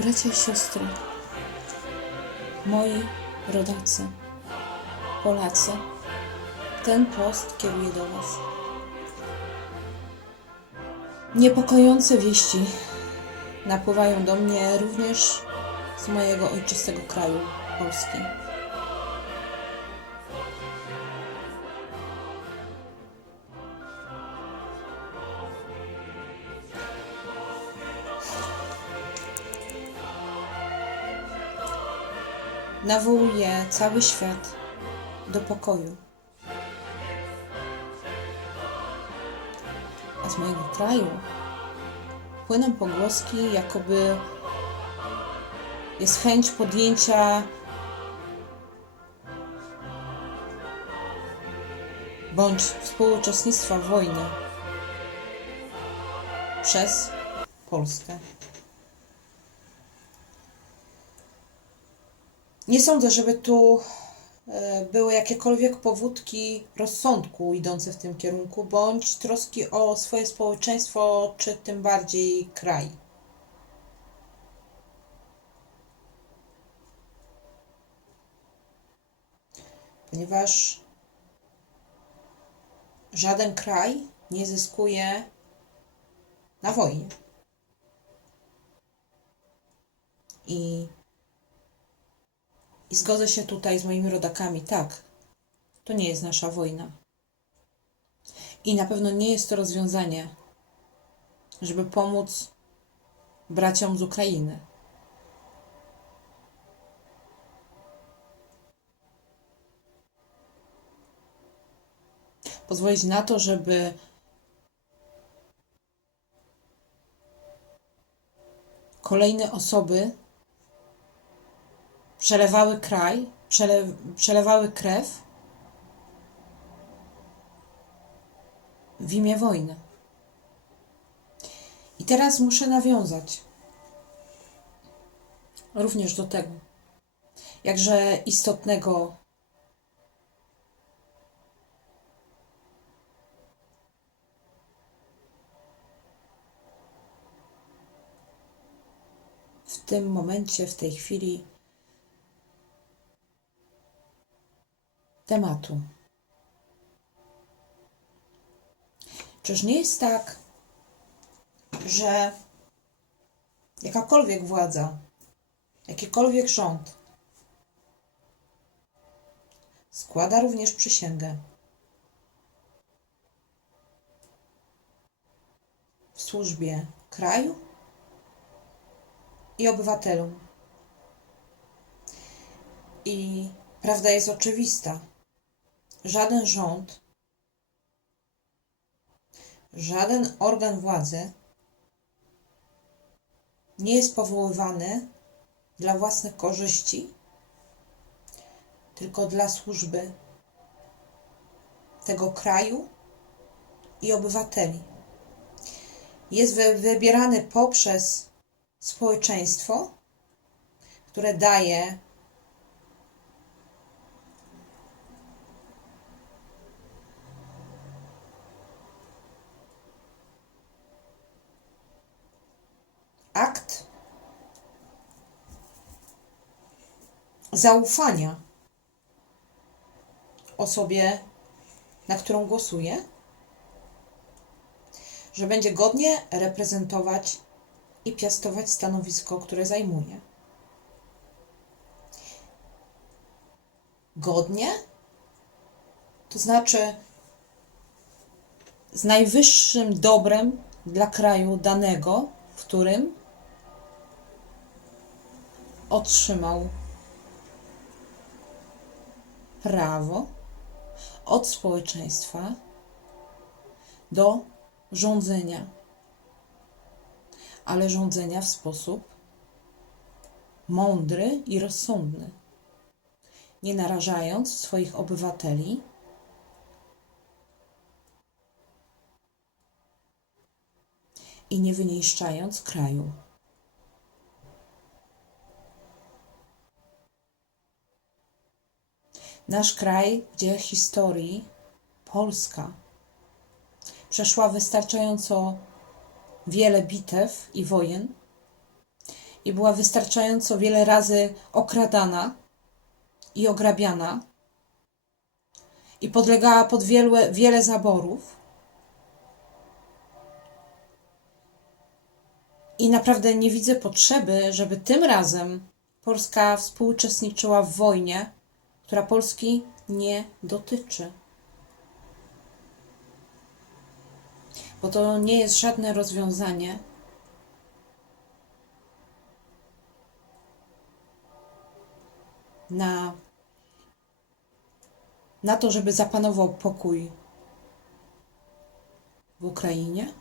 Bracia i siostry, moi rodacy, Polacy, ten post kieruje do Was. Niepokojące wieści napływają do mnie również z mojego ojczystego kraju, Polski. Nawołuje cały świat do pokoju. A z mojego kraju płyną pogłoski, jakoby jest chęć podjęcia bądź współuczestnictwa w wojnie przez Polskę. Nie sądzę, żeby tu e, były jakiekolwiek powódki rozsądku idące w tym kierunku, bądź troski o swoje społeczeństwo, czy tym bardziej kraj. Ponieważ żaden kraj nie zyskuje na wojnie. I i zgodzę się tutaj z moimi rodakami, tak. To nie jest nasza wojna. I na pewno nie jest to rozwiązanie, żeby pomóc braciom z Ukrainy. Pozwolić na to, żeby kolejne osoby przelewały kraj, przele, przelewały krew w imię wojny. I teraz muszę nawiązać również do tego, jakże istotnego w tym momencie, w tej chwili tematu. Czyż nie jest tak, że jakakolwiek władza, jakikolwiek rząd składa również przysięgę w służbie kraju i obywatelom. I prawda jest oczywista żaden rząd, żaden organ władzy nie jest powoływany dla własnych korzyści, tylko dla służby tego kraju i obywateli. Jest wy- wybierany poprzez społeczeństwo, które daje zaufania osobie, na którą głosuje, że będzie godnie reprezentować i piastować stanowisko, które zajmuje. Godnie to znaczy z najwyższym dobrem dla kraju danego, w którym otrzymał prawo od społeczeństwa do rządzenia, ale rządzenia w sposób mądry i rozsądny, nie narażając swoich obywateli i nie wyniszczając kraju. Nasz kraj w historii, Polska, przeszła wystarczająco wiele bitew i wojen i była wystarczająco wiele razy okradana i ograbiana i podlegała pod wiele, wiele zaborów. I naprawdę nie widzę potrzeby, żeby tym razem Polska współuczestniczyła w wojnie, która Polski nie dotyczy. Bo to nie jest żadne rozwiązanie. Na, na to, żeby zapanował pokój w Ukrainie,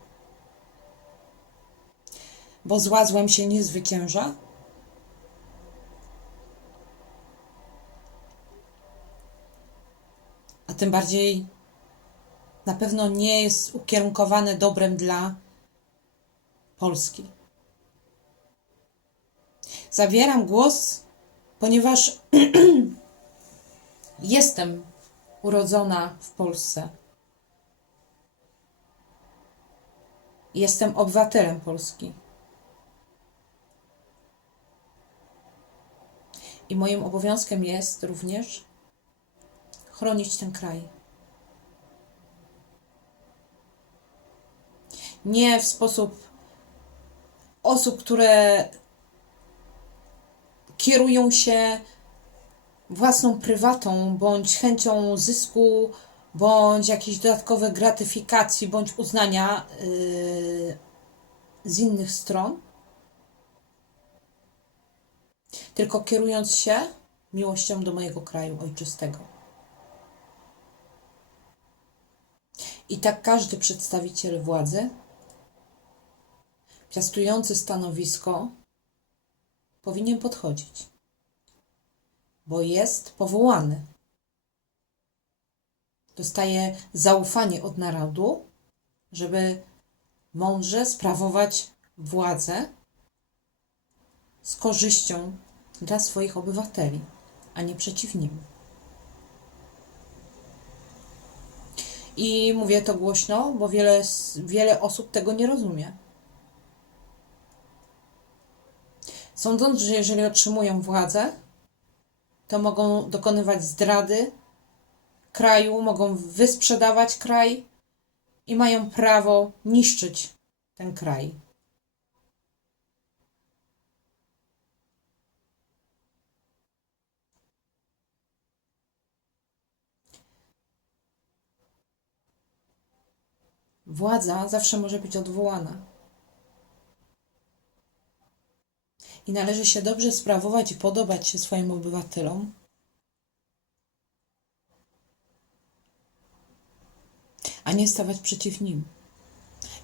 bo zła złem się nie zwycięża. Tym bardziej na pewno nie jest ukierunkowane dobrem dla Polski. Zabieram głos, ponieważ jestem urodzona w Polsce. Jestem obywatelem Polski. I moim obowiązkiem jest również chronić ten kraj. Nie w sposób osób, które kierują się własną prywatą, bądź chęcią zysku, bądź jakiejś dodatkowej gratyfikacji, bądź uznania yy, z innych stron, tylko kierując się miłością do mojego kraju ojczystego. I tak każdy przedstawiciel władzy, piastujący stanowisko, powinien podchodzić, bo jest powołany. Dostaje zaufanie od narodu, żeby mądrze sprawować władzę z korzyścią dla swoich obywateli, a nie przeciw nim. I mówię to głośno, bo wiele, wiele osób tego nie rozumie. Sądząc, że jeżeli otrzymują władzę, to mogą dokonywać zdrady kraju, mogą wysprzedawać kraj i mają prawo niszczyć ten kraj. Władza zawsze może być odwołana. I należy się dobrze sprawować i podobać się swoim obywatelom. A nie stawać przeciw nim.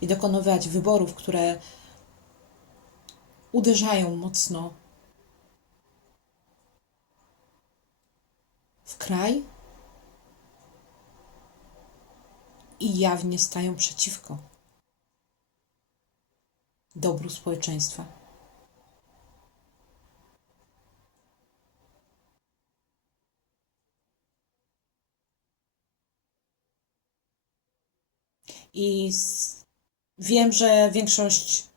I dokonywać wyborów, które uderzają mocno w kraj, i jawnie stają przeciwko dobru społeczeństwa. I wiem, że większość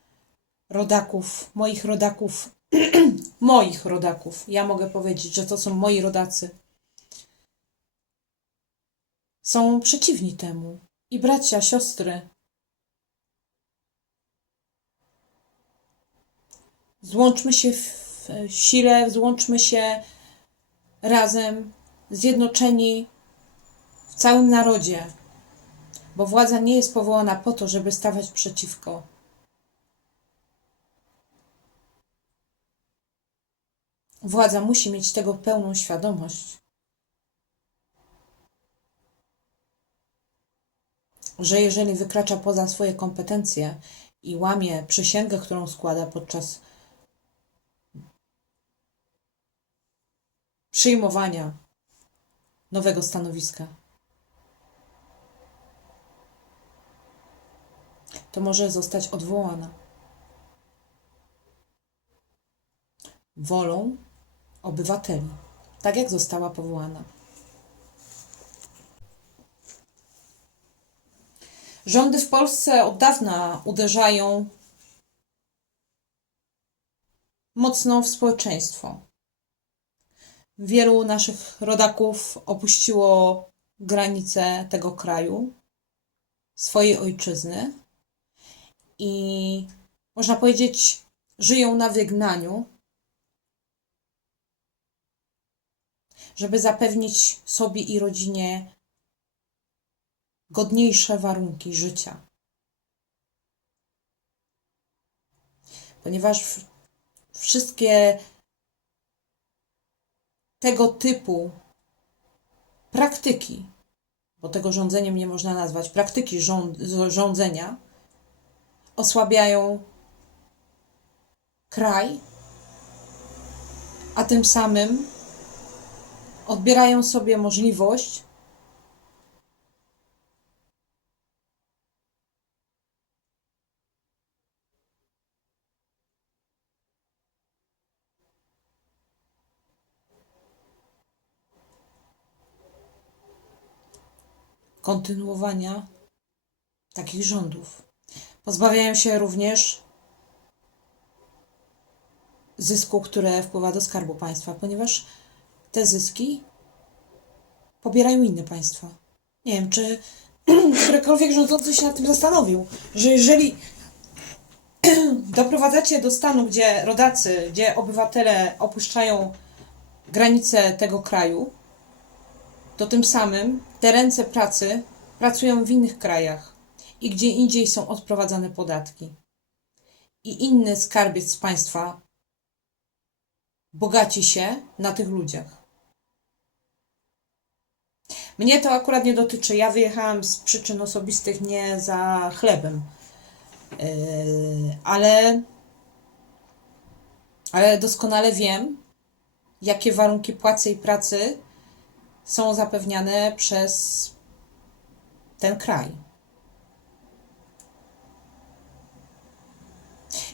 rodaków, moich rodaków, moich rodaków, ja mogę powiedzieć, że to są moi rodacy, są przeciwni temu i bracia, siostry. Złączmy się w sile, złączmy się razem, zjednoczeni w całym narodzie, bo władza nie jest powołana po to, żeby stawać przeciwko. Władza musi mieć tego pełną świadomość. Że jeżeli wykracza poza swoje kompetencje i łamie przysięgę, którą składa podczas przyjmowania nowego stanowiska, to może zostać odwołana. Wolą obywateli, tak jak została powołana. Rządy w Polsce od dawna uderzają mocno w społeczeństwo. Wielu naszych rodaków opuściło granice tego kraju, swojej ojczyzny i można powiedzieć, żyją na wygnaniu, żeby zapewnić sobie i rodzinie godniejsze warunki życia. Ponieważ wszystkie tego typu praktyki, bo tego rządzeniem nie można nazwać, praktyki rząd, rządzenia osłabiają kraj, a tym samym odbierają sobie możliwość kontynuowania takich rządów. Pozbawiają się również zysku, które wpływa do skarbu państwa, ponieważ te zyski pobierają inne państwa. Nie wiem, czy którekolwiek rządzący się nad tym zastanowił, że jeżeli doprowadzacie do stanu, gdzie rodacy, gdzie obywatele opuszczają granice tego kraju, to tym samym te ręce pracy pracują w innych krajach i gdzie indziej są odprowadzane podatki. I inny skarbiec państwa bogaci się na tych ludziach. Mnie to akurat nie dotyczy. Ja wyjechałam z przyczyn osobistych, nie za chlebem. Yy, ale, ale doskonale wiem, jakie warunki płacy i pracy są zapewniane przez ten kraj.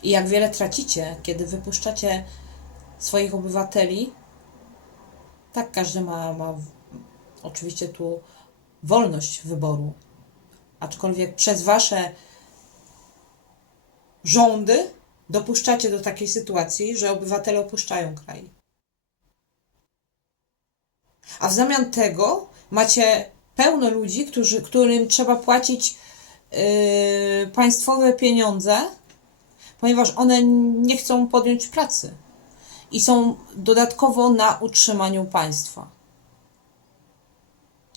I jak wiele tracicie, kiedy wypuszczacie swoich obywateli. Tak, każdy ma, ma oczywiście tu wolność wyboru, aczkolwiek przez wasze rządy dopuszczacie do takiej sytuacji, że obywatele opuszczają kraj. A w zamian tego macie pełno ludzi, którzy, którym trzeba płacić yy, państwowe pieniądze, ponieważ one nie chcą podjąć pracy i są dodatkowo na utrzymaniu państwa.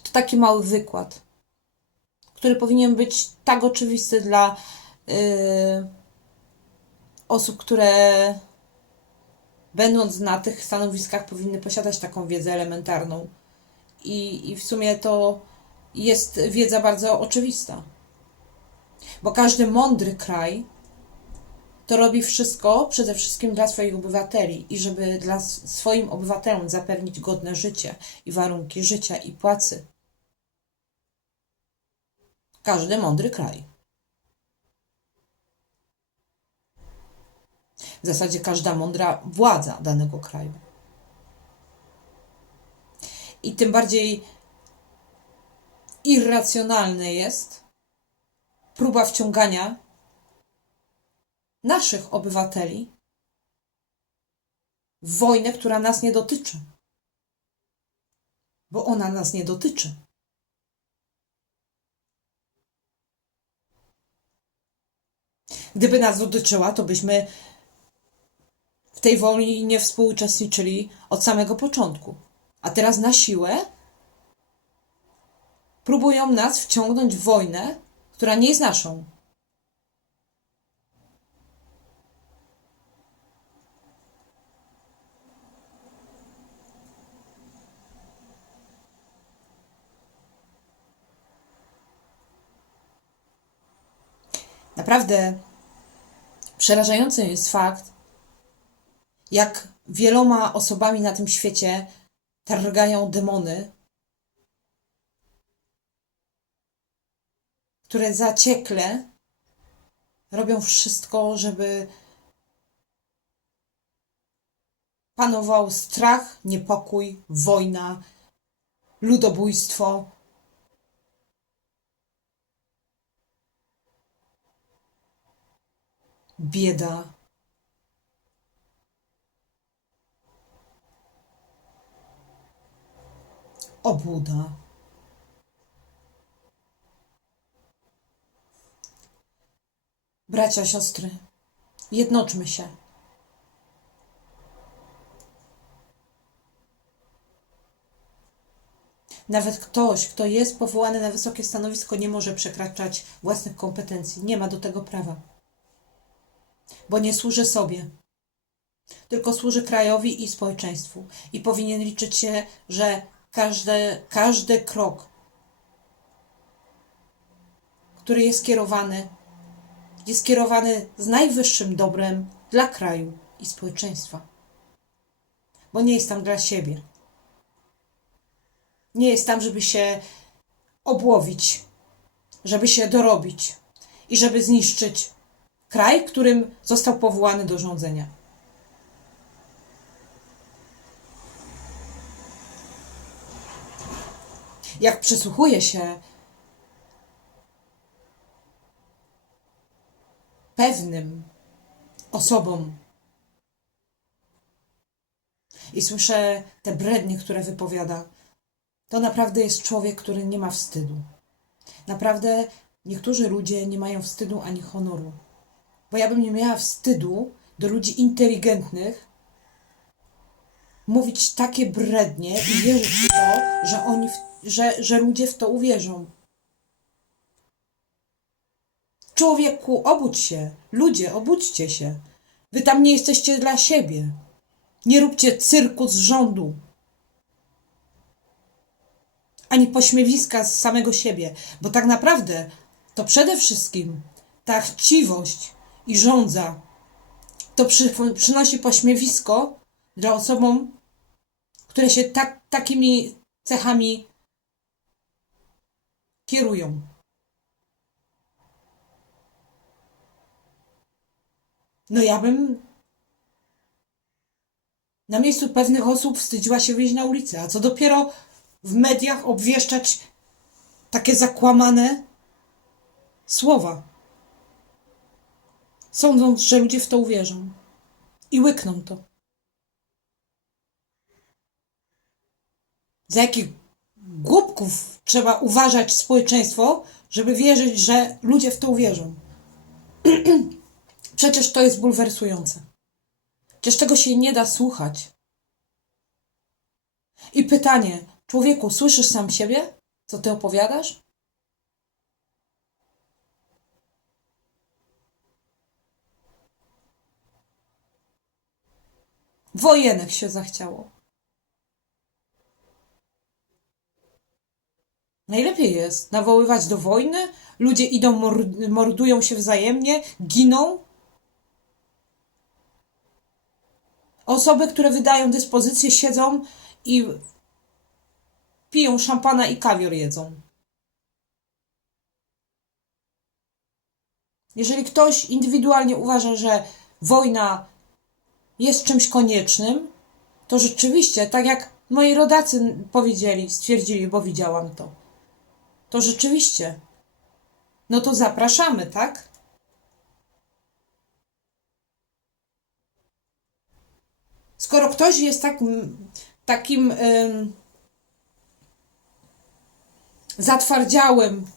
To taki mały wykład, który powinien być tak oczywisty dla yy, osób, które będąc na tych stanowiskach powinny posiadać taką wiedzę elementarną. I, I w sumie to jest wiedza bardzo oczywista. Bo każdy mądry kraj to robi wszystko przede wszystkim dla swoich obywateli i żeby dla swoim obywatelom zapewnić godne życie i warunki życia i płacy. Każdy mądry kraj. W zasadzie każda mądra władza danego kraju. I tym bardziej irracjonalne jest próba wciągania naszych obywateli w wojnę, która nas nie dotyczy. Bo ona nas nie dotyczy. Gdyby nas dotyczyła, to byśmy w tej wojnie nie współuczestniczyli od samego początku. A teraz na siłę próbują nas wciągnąć w wojnę, która nie jest naszą. Naprawdę przerażający jest fakt, jak wieloma osobami na tym świecie targają demony, które zaciekle robią wszystko, żeby panował strach, niepokój, wojna, ludobójstwo. bieda. Obłuda. Bracia, siostry, jednoczmy się. Nawet ktoś, kto jest powołany na wysokie stanowisko, nie może przekraczać własnych kompetencji. Nie ma do tego prawa. Bo nie służy sobie, tylko służy krajowi i społeczeństwu. I powinien liczyć się, że każdy, każdy krok, który jest kierowany, jest kierowany z najwyższym dobrem dla kraju i społeczeństwa. Bo nie jest tam dla siebie. Nie jest tam, żeby się obłowić, żeby się dorobić i żeby zniszczyć kraj, którym został powołany do rządzenia. Jak przysłuchuję się pewnym osobom i słyszę te brednie, które wypowiada, to naprawdę jest człowiek, który nie ma wstydu. Naprawdę niektórzy ludzie nie mają wstydu ani honoru. Bo ja bym nie miała wstydu do ludzi inteligentnych mówić takie brednie i wierzyć w to, że oni, w, że, że ludzie w to uwierzą. Człowieku, obudź się. Ludzie, obudźcie się. Wy tam nie jesteście dla siebie. Nie róbcie cyrku z rządu. Ani pośmiewiska z samego siebie, bo tak naprawdę to przede wszystkim ta chciwość i żądza to przy, przynosi pośmiewisko dla osobom, które się tak, takimi cechami kierują. No ja bym na miejscu pewnych osób wstydziła się wyjść na ulicę, a co dopiero w mediach obwieszczać takie zakłamane słowa. Sądząc, że ludzie w to uwierzą i łykną to. Za jakich głupków trzeba uważać społeczeństwo, żeby wierzyć, że ludzie w to uwierzą? Przecież to jest bulwersujące. Przecież tego się nie da słuchać. I pytanie, człowieku, słyszysz sam siebie? Co ty opowiadasz? Wojenek się zachciało. Najlepiej jest nawoływać do wojny, ludzie idą, mord- mordują się wzajemnie, giną. Osoby, które wydają dyspozycje, siedzą i piją szampana i kawior jedzą. Jeżeli ktoś indywidualnie uważa, że wojna jest czymś koniecznym, to rzeczywiście, tak jak moi rodacy powiedzieli, stwierdzili, bo widziałam to, to rzeczywiście, no to zapraszamy, tak? Skoro ktoś jest tak, takim ym, zatwardziałym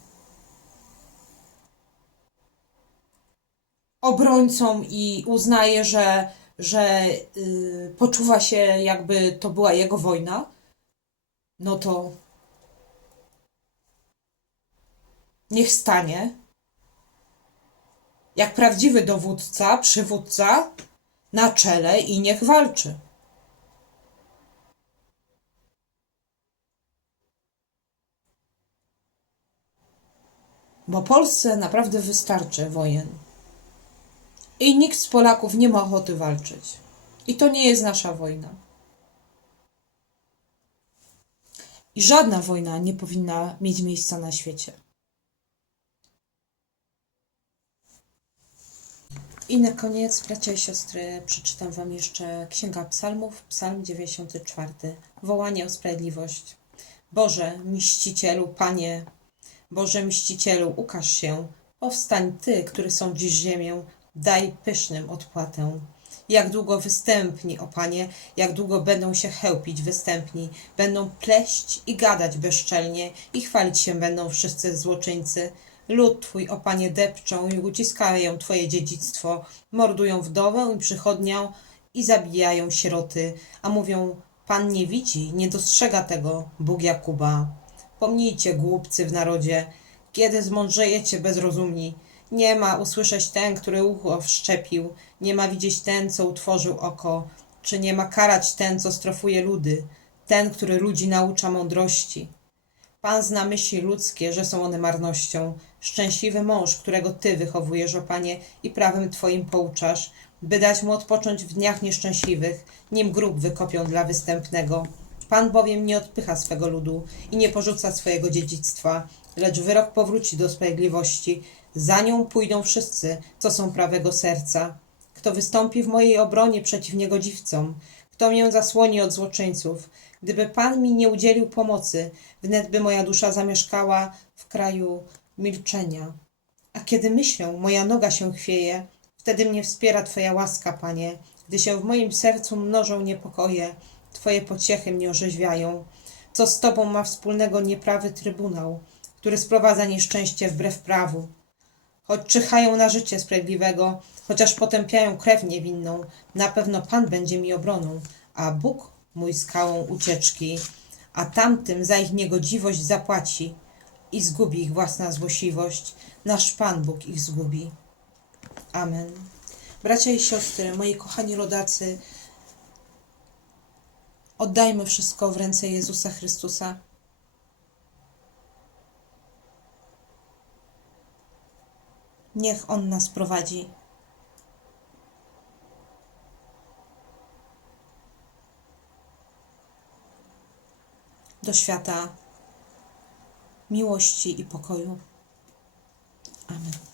obrońcą i uznaje, że, że y, poczuwa się, jakby to była jego wojna, no to niech stanie jak prawdziwy dowódca, przywódca na czele i niech walczy. Bo Polsce naprawdę wystarczy wojen. I nikt z Polaków nie ma ochoty walczyć. I to nie jest nasza wojna. I żadna wojna nie powinna mieć miejsca na świecie. I na koniec, bracia i siostry, przeczytam Wam jeszcze Księga Psalmów, Psalm 94. Wołanie o sprawiedliwość. Boże, mścicielu, Panie, Boże, mścicielu, ukaż się. Powstań Ty, który sądzisz ziemię, daj pysznym odpłatę. Jak długo występni, o Panie, jak długo będą się chełpić występni, będą pleść i gadać bezczelnie i chwalić się będą wszyscy złoczyńcy. Lud Twój, o Panie, depczą i uciskają Twoje dziedzictwo, mordują wdowę i przychodnią i zabijają sieroty, a mówią, Pan nie widzi, nie dostrzega tego, Bóg Jakuba. Pomnijcie, głupcy w narodzie, kiedy zmądrzejecie bezrozumni. Nie ma usłyszeć ten, który ucho wszczepił, nie ma widzieć ten, co utworzył oko, czy nie ma karać ten, co strofuje ludy, ten, który ludzi naucza mądrości. Pan zna myśli ludzkie, że są one marnością. Szczęśliwy mąż, którego Ty wychowujesz, o Panie, i prawem Twoim pouczasz, by dać mu odpocząć w dniach nieszczęśliwych, nim grób wykopią dla występnego. Pan bowiem nie odpycha swego ludu i nie porzuca swojego dziedzictwa, lecz wyrok powróci do sprawiedliwości. Za nią pójdą wszyscy, co są prawego serca. Kto wystąpi w mojej obronie przeciw niegodziwcom, kto mię zasłoni od złoczyńców. Gdyby Pan mi nie udzielił pomocy, wnet by moja dusza zamieszkała w kraju milczenia. A kiedy myślę, moja noga się chwieje, wtedy mnie wspiera Twoja łaska, Panie. Gdy się w moim sercu mnożą niepokoje, Twoje pociechy mnie orzeźwiają. Co z Tobą ma wspólnego nieprawy trybunał, który sprowadza nieszczęście wbrew prawu? Choć czyhają na życie sprawiedliwego, chociaż potępiają krew niewinną, na pewno Pan będzie mi obroną, a Bóg mój skałą ucieczki, a tamtym za ich niegodziwość zapłaci i zgubi ich własna złośliwość. Nasz Pan Bóg ich zgubi. Amen. Bracia i siostry, moi kochani rodacy, oddajmy wszystko w ręce Jezusa Chrystusa. Niech On nas prowadzi. Do świata miłości i pokoju. Amen.